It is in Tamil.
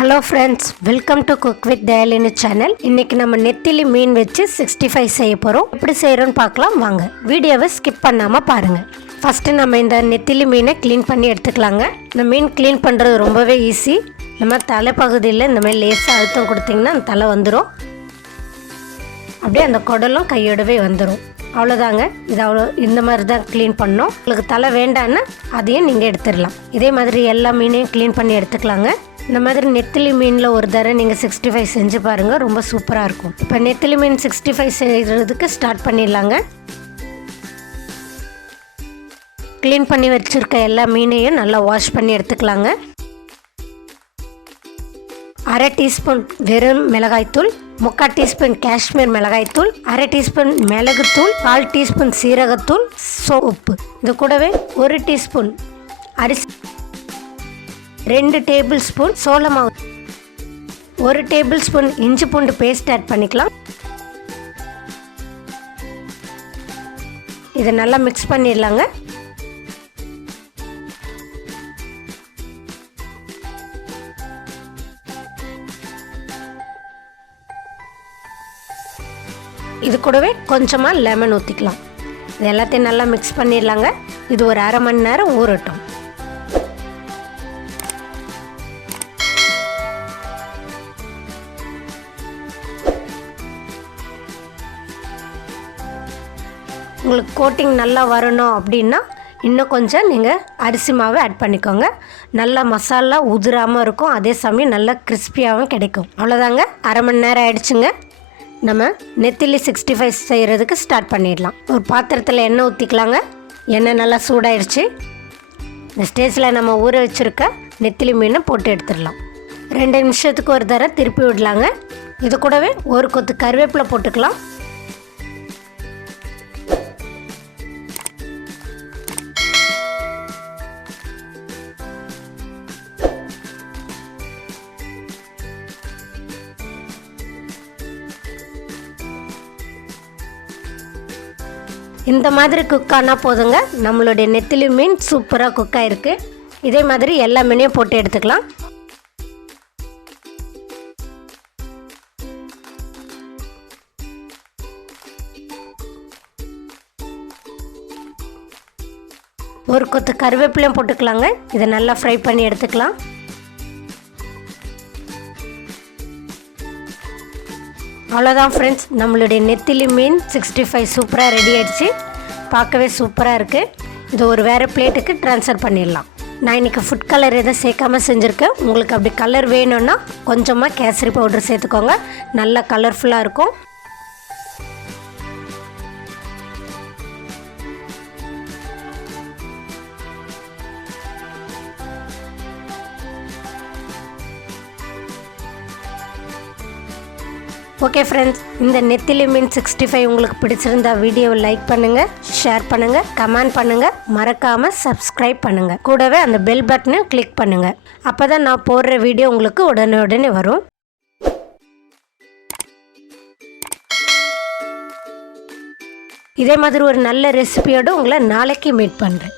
Hello friends, welcome to CookwithDhayalini channel. இன்னைக்கு நம்ம நெத்திலி மீன் வச்சு 65 செய்ய போறோம். எப்படி செய்யறோம்னு பார்க்கலாம் வாங்க. வீடியோவை ஸ்கிப் பண்ணாம பாருங்க. ஃபர்ஸ்ட் நம்ம இந்த நெத்திலி மீனை க்ளீன் பண்ணி எடுத்துக்கலாங்க. இந்த மீன் க்ளீன் பண்றது ரொம்பவே ஈஸி. நம்ம தலைப்பகுதியில் இந்த மாதிரி லேசாக அழுத்தம் கொடுத்தீங்கன்னா அந்த தலை வந்துடும். அப்படியே அந்த குடலும் கையோடவே வந்துடும். அவ்வளோதாங்க. இது இந்த மாதிரி தான் க்ளீன் பண்ணோம். உங்களுக்கு தலை வேண்டான்னா அதையும் நீங்கள் எடுத்துடலாம். இதே மாதிரி எல்லா மீனையும் க்ளீன் பண்ணி எடுத்துக்கலாங்க. இந்த மாதிரி நெத்திலி மீனில் ஒரு தடவை நீங்கள் 65 செஞ்சு பாருங்கள், ரொம்ப சூப்பராக இருக்கும். இப்போ நெத்திலி மீன் 65 செய்கிறதுக்கு ஸ்டார்ட் பண்ணிடலாங்க. க்ளீன் பண்ணி வச்சுருக்க எல்லா மீனையும் நல்லா வாஷ் பண்ணி எடுத்துக்கலாங்க. 1/2 டீஸ்பூன் வெறும் மிளகாய்த்தூள், 3/4 டீஸ்பூன் காஷ்மீர் மிளகாய்த்தூள், 1/2 டீஸ்பூன் மிளகுத்தூள், 1/4 டீஸ்பூன் சீரகத்தூள், உப்பு. இது கூடவே 1 டீஸ்பூன் அரிசி, 2 டேபிள் ஸ்பூன் சோள மாவு, 1 டேபிள் ஸ்பூன் இஞ்சி பூண்டு பேஸ்ட் ஆட் பண்ணிக்கலாம். இதை நல்லா மிக்ஸ் பண்ணிடலாங்க. இது கூடவே கொஞ்சமாக லெமன் ஊற்றிக்கலாம். இது எல்லாத்தையும் நல்லா மிக்ஸ் பண்ணிடலாங்க. இது ஒரு 1/2 மணி நேரம் ஊறட்டும். உங்களுக்கு கோட்டிங் நல்லா வரணும் அப்படின்னா இன்னும் கொஞ்சம் நீங்கள் அரிசி மாவை ஆட் பண்ணிக்கோங்க. நல்லா மசாலா உதிராமல் இருக்கும், அதே சமயம் நல்லா கிறிஸ்பியாகவும் கிடைக்கும். அவ்வளோதாங்க. 1/2 மணி நேரம் ஆயிடுச்சுங்க. நம்ம நெத்திலி 65 செய்கிறதுக்கு ஸ்டார்ட் பண்ணிடலாம். ஒரு பாத்திரத்தில் எண்ணெய் ஊற்றிக்கலாங்க. எண்ணெய் நல்லா சூடாயிடுச்சு. இந்த ஸ்டேஜில் நம்ம ஊற வச்சுருக்க நெத்திலி மீனை போட்டு எடுத்துடலாம். 2 நிமிஷத்துக்கு ஒரு தடவை திருப்பி விடலாங்க. இது கூடவே ஒரு கொத்து கருவேப்பிலை போட்டுக்கலாம். இந்த மாதிரி குக் ஆனால் போதுங்க, நம்மளுடைய நெத்திலி மீன் சூப்பராக குக் ஆகிருக்கு. இதே மாதிரி எல்லா மீனையும் போட்டு எடுத்துக்கலாம். ஒரு கொத்து கருவேப்பிலையும் போட்டுக்கலாங்க. இதை நல்லா ஃப்ரை பண்ணி எடுத்துக்கலாம். அவ்வளோதான் ஃப்ரெண்ட்ஸ், நம்மளுடைய நெத்திலி மீன் 65 சூப்பராக ரெடி ஆகிடுச்சு. பார்க்கவே சூப்பராக இருக்குது. இது ஒரு வேறு பிளேட்டுக்கு ட்ரான்ஸ்ஃபர் பண்ணிடலாம். நான் இன்றைக்கி ஃபுட் கலர் எதுவும் சேர்க்காமல் செஞ்சுருக்கேன். உங்களுக்கு அப்படி கலர் வேணும்னா கொஞ்சமாக கேசரி பவுடர் சேர்த்துக்கோங்க, நல்லா கலர்ஃபுல்லாக இருக்கும். ஓகே ஃப்ரெண்ட்ஸ், இந்த நெத்திலி மீன் 65 உங்களுக்கு பிடிச்சிருந்தா வீடியோவை லைக் பண்ணுங்கள், ஷேர் பண்ணுங்கள், கமெண்ட் பண்ணுங்கள், மறக்காமல் சப்ஸ்கிரைப் பண்ணுங்கள். கூடவே அந்த பெல் பட்டனை கிளிக் பண்ணுங்கள். அப்போ தான் நான் போடுற வீடியோ உங்களுக்கு உடனே வரும். இதே மாதிரி ஒரு நல்ல ரெசிபியோடு உங்களை நாளைக்கு மீட் பண்ணுறேன்.